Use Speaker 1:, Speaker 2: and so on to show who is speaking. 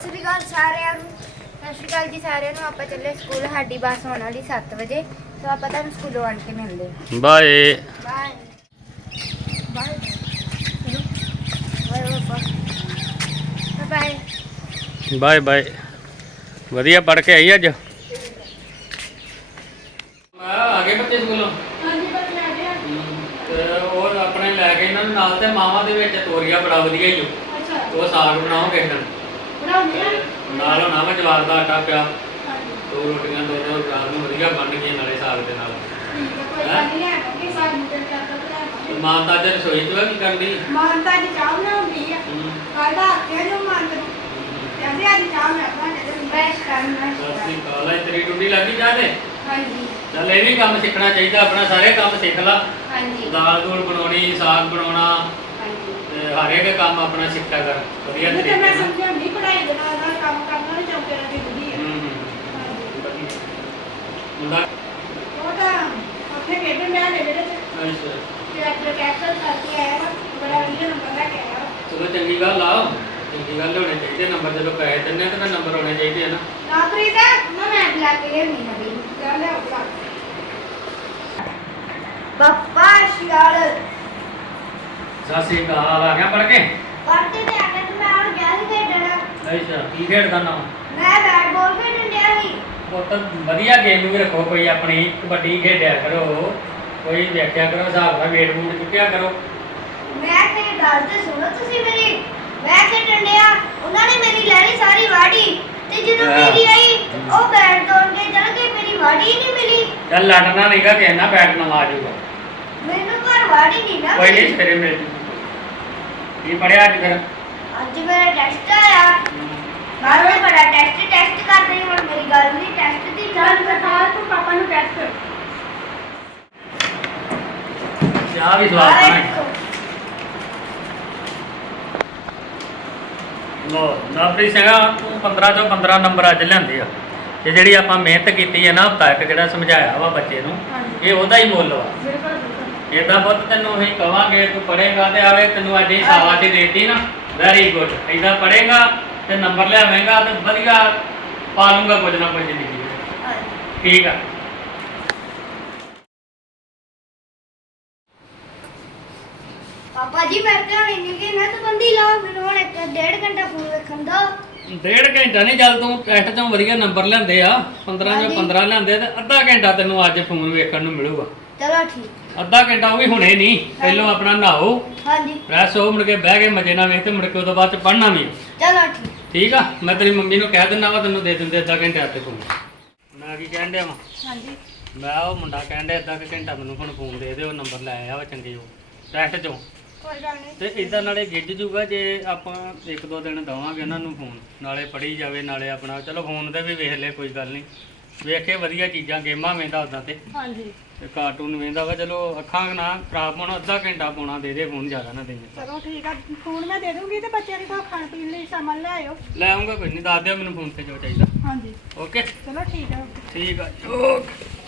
Speaker 1: ਸਤਿ ਸ਼੍ਰੀ ਅਕਾਲ ਸਾਰਿਆਂ ਨੂੰ ਸਤਿ ਸ਼੍ਰੀ ਅਕਾਲ ਜੀ ਸਾਰਿਆਂ ਨੂੰ। ਆਪਾਂ ਚੱਲੇ ਸਕੂਲ ਸਾਡੀ ਬੱਸ ਆਉਣ ਵਾਲੀ 7 ਵਜੇ। ਸੋ ਆਪਾਂ ਤੁਹਾਨੂੰ ਸਕੂਲੋਂ ਆਣ ਕੇ ਮਿਲਦੇ ਹਾਂ।
Speaker 2: Bye.
Speaker 1: Bye. Bye bye. Bye
Speaker 2: bye bye. ਵਧੀਆ ਪੜ ਕੇ ਆਈ ਅੱਜ? ਆ ਗਏ ਬੱਚੇ ਸਕੂਲੋਂ? ਤੇ ਉਹ ਆਪਣੇ ਲੈ ਕੇ ਇਹਨਾਂ ਨੂੰ ਨਾਲ ਤੇ ਮਾਵਾਂ ਦੇ ਵਿੱਚ ਤੋਰੀਆ ਬੜਾ ਵਧੀਆ ਹੀ ਉਹ ਸਾਗ ਬਣਾਓ ਕਿਸੇ ਦਿਨ ਨਾਲ ਹੋਣਾ ਵਾ ਜਵਾਰ ਦਾ ਆਟਾ ਪਿਆ। ਦੋ ਰੋਟੀਆਂ ਦੋ ਦੋ ਰਾਤ ਨੂੰ ਵਧੀਆ ਬਣ ਗਈਆਂ ਨਾਲੇ ਸਾਗ ਦੇ ਨਾਲ। ਤੇ ਮਾਂ ਤਾਂ ਅੱਜ ਰਸੋਈ ਚ ਵਾ ਕੀ ਕਰਦੀ?
Speaker 3: ਮਾਨਤਾ ਦੀ ਚਾਹ ਬਣਾਉਂਦੀ ਆ।
Speaker 2: ਹੂੰ।
Speaker 3: ਕੱਲ ਆਖਿਆ ਜੋ ਮੰਨ ਨੂੰ। ਕਹਿੰਦੇ ਅੱਜ ਚਾਹ ਮੈਂ ਬਣਾਉਣੇ ਤੇ
Speaker 1: ਬੈਸ ਕਰਨਾ
Speaker 2: ਸਤਿ ਸ੍ਰੀ ਅਕਾਲ ਅੱਜ ਤੇਰੀ ਡਿਊਟੀ ਲੱਗੀ ਜਾਦੇ
Speaker 1: ਹਾਂਜੀ।
Speaker 2: ਚੱਲ ਇਹ ਵੀ ਕੰਮ ਸਿੱਖਣਾ ਚਾਹੀਦਾ ਆਪਣਾ ਸਾਰੇ ਕੰਮ ਸਿੱਖ ਲਾ।
Speaker 1: ਹਾਂਜੀ।
Speaker 2: ਦਾਲ ਦੂਲ ਬਣਾਉਣੀ ਸਾਗ ਬਣਾਉਣਾ ਹਰ ਇੱਕ ਕੰਮ ਆਪਣਾ ਸਿੱਖਿਆ ਕਰ ਵਧੀਆ ਤਰੀਕੇ
Speaker 3: ਤਾਂ ਮੈਂ
Speaker 2: ਨਾਲ।
Speaker 3: ਸਮਝਾਉਂਦੀ ਪੜਾਈ ਦੇ ਨਾਲ ਨਾਲ ਕੰਮ ਕਰਨਾ ਵੀ ਚੌਕੇ ਨਾਲ ਜ਼ਰੂਰੀ ਹੈ
Speaker 2: ਹੂੰ ਹੂੰ
Speaker 3: ਹਾਂਜੀ।
Speaker 2: ਮੁੰਡਾ
Speaker 3: ਉਹ ਤਾਂ ਉੱਥੇ ਖੇਡਣ ਮੈਂ ਜਿਹੜੇ
Speaker 2: ਅੱਛਾ।
Speaker 3: ਤੇ ਆਪਣੇ ਕੈਪਟਨ ਕਰਕੇ ਆਇਆ ਵਾ ਬੜਾ ਵਧੀਆ ਨੰਬਰ ਲੈ ਕੇ ਆਇਆ ਵਾ।
Speaker 2: ਚਲੋ ਚੰਗੀ ਗੱਲ ਆ ਚੰਗੀ ਗੱਲ ਹੋਣੀ ਚਾਹੀਦੀ ਨੰਬਰ ਜਦੋਂ ਪੈਸੇ ਤਾਂ ਫਿਰ ਨੰਬਰ ਹੋਣੇ ਚਾਹੀਦੇ ਆ ਨਾ।
Speaker 3: ਨਾ ਪ੍ਰੀਤ
Speaker 1: ਨਾ ਮੈਂ ਬੁਲਾ ਕੇ ਲਿਆਉਣੀ ਨਵੀਂ
Speaker 3: ਜਾ ਲੈ ਆਪਣਾ
Speaker 1: ਬੱਪਾ
Speaker 2: ਸਤਿ ਸ੍ਰੀ ਅਕਾਲ ਆ ਗਿਆ ਪੜ ਕੇ?
Speaker 1: ਪੜ੍ਹਦੇ ਤੇ ਆਗੇ ਤੇ ਮੈਂ ਹੁਣ ਗਿਆ ਸੀ ਖੇਡਣ।
Speaker 2: ਅੱਛਾ ਕੀ ਖੇਡਦਾ ਨਾ
Speaker 1: ਮੈਂ ਬੈਟ ਬਾਲ ਖੇਡਣ ਗਿਆ ਸੀ।
Speaker 2: ਉਹ ਤਾਂ ਵਧੀਆ ਗੇਮ ਵੀ ਰੱਖੋ ਕੋਈ ਆਪਣੀ ਕਬੱਡੀ ਖੇਡਿਆ ਕਰੋ। ਕੋਈ ਵੇਖਿਆ ਕਰੋ ਹਿਸਾਬ ਨਾਲ ਵੇਟ ਵੂਟ ਚੁੱਕਿਆ ਕਰੋ।
Speaker 1: ਮੈਂ ਤੇ ਗੱਲ ਤੇ ਸੁਣੋ ਤੁਸੀਂ ਮੇਰੀ। ਮੈਂ ਖੇਡਣ ਡਿਆ ਉਹਨਾਂ ਨੇ ਮੇਰੀ ਲੈ ਲਈ ਸਾਰੀ ਵਾੜੀ ਤੇ ਜਦੋਂ
Speaker 2: ਹਾਂ।
Speaker 1: ਮੇਰੀ ਆਈ ਉਹ ਬੈਟ ਤੋੜ ਕੇ ਚਲ ਗਏ ਮੇਰੀ ਵਾੜੀ ਨਹੀਂ ਮਿਲੀ।
Speaker 2: ਚੱਲ ਲੜਨਾ ਨਹੀਂਗਾ ਕਿਸੇ ਨਾਲ ਬੈਟ ਨਾਲ ਆ ਜਾਊਗਾ।
Speaker 1: ਮੈਨੂੰ ਪਰ ਵਾੜੀ ਨਹੀਂ ਨਾ
Speaker 2: ਕੋਈ ਨਹੀਂ
Speaker 1: ਮਿਲੀ।
Speaker 2: ਤੇਰੇ ਮਿਲ ਜੂ। ਕੀ ਪੜਿਆ ਅੱਜ ਫਿਰ?
Speaker 1: ਅੱਜ ਮੇਰਾ ਟੈਸਟ ਆਇਆ। ਬਾਹਰ ਮੈਂ ਬੜਾ ਟੈਸਟ ਟੈਸਟ ਕਰ ਰਹੀ ਹੁਣ ਮੇਰੀ ਗੱਲ ਨਹੀਂ ਟੈਸਟ ਦੀ ਗੱਲ
Speaker 3: ਦਿਖਾ ਤੂੰ ਪਾਪਾ ਨੂੰ ਟੈਸਟ
Speaker 2: ਚਾਹ ਵੀ ਸਵਾਦ
Speaker 1: ਦੇਖੋ।
Speaker 2: ਲੋ ਨਵਪ੍ਰੀਤ ਸਿੰਘਾ ਤੂੰ 15 ਚੋਂ 15 ਨੰਬਰ ਅੱਜ ਲਿਆਂਦੇ ਆ। ਤੇ ਜਿਹੜੀ ਆਪਾਂ ਮਿਹਨਤ ਕੀਤੀ ਹੈ ਨਾ ਹਫਤਾ ਇੱਕ ਜਿਹੜਾ ਸਮਝਾਇਆ ਵਾ ਬੱਚੇ ਨੂੰ। ਇਹ ਉਹਦਾ ਹੀ ਮੁੱਲ ਵਾ।
Speaker 3: ਬਿਲਕੁਲ ਬਿਲਕੁਲ।
Speaker 2: ਇਦਾਂ ਪੁੱਤ ਤੈਨੂੰ ਅਸੀਂ ਕਵਾਂਗੇ ਤੂੰ ਪੜ੍ਹੇਗਾ ਤੇ ਆਵੇ ਤੈਨੂੰ ਅੱਜ ਹੀ ਸ਼ਾਬਾਸ਼ ਦੇਤੀ ਨਾ। ਵੈਰੀ ਗੁੱਡ ਇਦਾਂ ਪੜ੍ਹੇਗਾ ਤੇ ਨੰਬਰ ਲਿਆਵੇਂਗਾ ਤੇ ਵਧੀਆ ਪਾ ਲੂੰਗਾ ਕੁਝ ਨਾ ਕੁਝ ਜ਼ਿੰਦਗੀ ਵਿੱਚ। ਠੀਕ ਆ।
Speaker 1: ਪਾਪਾ ਜੀ ਮੈਂ ਤੇ ਹੁਣ ਇੰਨੀ ਕਿ ਨਾ ਤਾਂ ਬੰਦੀ ਲਾਓ ਮੈਨੂੰ ਹੁਣ ਇੱਕ ਡੇਢ ਘੰਟਾ ਫੋਨ ਵੇਖਣ ਦਾ
Speaker 2: ਡੇਢ ਘੰਟਾ ਨਹੀਂ ਚੱਲ ਤੂੰ ਟੈਸਟ ਚੋਂ ਵਧੀਆ ਨੰਬਰ ਲੈਂਦੇ ਆ 15 ਜਾਂ
Speaker 1: ਹਾਂਜੀ।
Speaker 2: 15 ਲੈਂਦੇ ਤੇ ਅੱਧਾ ਘੰਟਾ ਤੈਨੂੰ ਅੱਜ ਫੋਨ ਵੇਖਣ ਨੂੰ ਮਿਲੂਗਾ।
Speaker 1: ਚਲੋ ਠੀਕ।
Speaker 2: ਅੱਧਾ ਘੰਟਾ ਉਹ ਵੀ ਹੁਣੇ ਨਹੀਂ ਪਹਿਲਾਂ ਆਪਣਾ ਨਹਾਓ।
Speaker 1: ਹਾਂਜੀ।
Speaker 2: ਫਰੈਸ਼ ਹੋ ਮੁੜ ਕੇ ਬਹਿ ਕੇ ਮਜੇ ਨਾਲ ਵੇਖ ਤੇ ਮੁੜ ਕੇ ਉਹਦੇ ਬਾਅਦ ਚ ਪੜ੍ਹਨਾ ਵੀ
Speaker 1: ਚਲੋ ਠੀਕ।
Speaker 2: ਠੀਕ ਆ ਮੈਂ ਤੇਰੀ ਮੰਮੀ ਨੂੰ ਕਹਿ ਦਿੰਦਾ ਵਾ ਤੈਨੂੰ ਦੇ ਦਿੰਦੇ ਅੱਧਾ ਘੰਟਾ ਤੇ ਫੋਨ ਮੈਂ ਕੀ ਕਹਿਣ ਡਿਆ ਵਾ?
Speaker 3: ਹਾਂਜੀ।
Speaker 2: ਮੈਂ ਉਹ ਮੁੰਡਾ ਕਹਿਣ ਡਿਆ ਅੱਧਾ ਕੁ ਘੰਟਾ ਮੈਨੂੰ ਹੁਣ ਫੋਨ ਦੇ ਦੇ ਉਹ ਨੰਬਰ ਲੈ ਆਇਆ ਵਾ ਚੰਗੇ ਉਹ ਟੈਸਟ ਚੋਂ।
Speaker 3: ਕੋਈ ਗੱਲ ਨਹੀਂ।
Speaker 2: ਤੇ ਇਦਾਂ ਨਾਲੇ ਗਿੱਜ ਜੂਗਾ ਜੇ ਆਪਾਂ ਇੱਕ ਦੋ ਦਿਨ ਦਵਾਂਗੇ ਉਹਨਾਂ ਨੂੰ ਫੋਨ ਨਾਲੇ ਪੜ੍ਹੀ ਜਾਵੇ ਨਾਲੇ ਆਪਣਾ ਚਲੋ ਫੋਨ ਤੇ ਵੀ ਵੇਖ ਲੈ ਕੋਈ ਗੱਲ ਨਹੀਂ। ਵੇਖੇ ਵਧੀਆ ਚੀਜ਼ਾਂ ਗੇਮਾਂ ਵੇਂਦਾ ਉਦਾਂ ਤੇ।
Speaker 3: ਹਾਂਜੀ।
Speaker 2: ਤੇ ਕਾਰਟੂਨ ਵੇਂਦਾ ਵਾ ਚਲੋ ਅੱਖਾਂ ਨਾ ਖਰਾਬ ਹੋਣ ਅੱਧਾ ਘੰਟਾ ਪਾਉਣਾ ਦੇ ਦੇ ਫੋਨ ਜ਼ਿਆਦਾ ਨਾ ਦੇਈਂ।
Speaker 3: ਚਲੋ ਠੀਕ ਆ ਫੋਨ ਮੈਂ ਦੇ ਦੂੰਗੀ ਤੇ ਬੱਚਿਆਂ ਦੇ ਕੋਲ ਖਾਣ ਪੀਣ ਲਈ ਸਾਮਾਨ ਲੈ ਆਇਓ।
Speaker 2: ਲੈ ਆਉਂਗਾ ਕੋਈ ਨਹੀਂ ਦੱਸ ਦਿਓ ਮੈਨੂੰ ਫੋਨ ਤੇ ਜੋ ਚਾਹੀਦਾ।
Speaker 3: ਹਾਂਜੀ।
Speaker 2: ਓਕੇ
Speaker 3: ਚਲੋ ਠੀਕ ਆ
Speaker 2: ਠੀਕ ਆ ਓਕੇ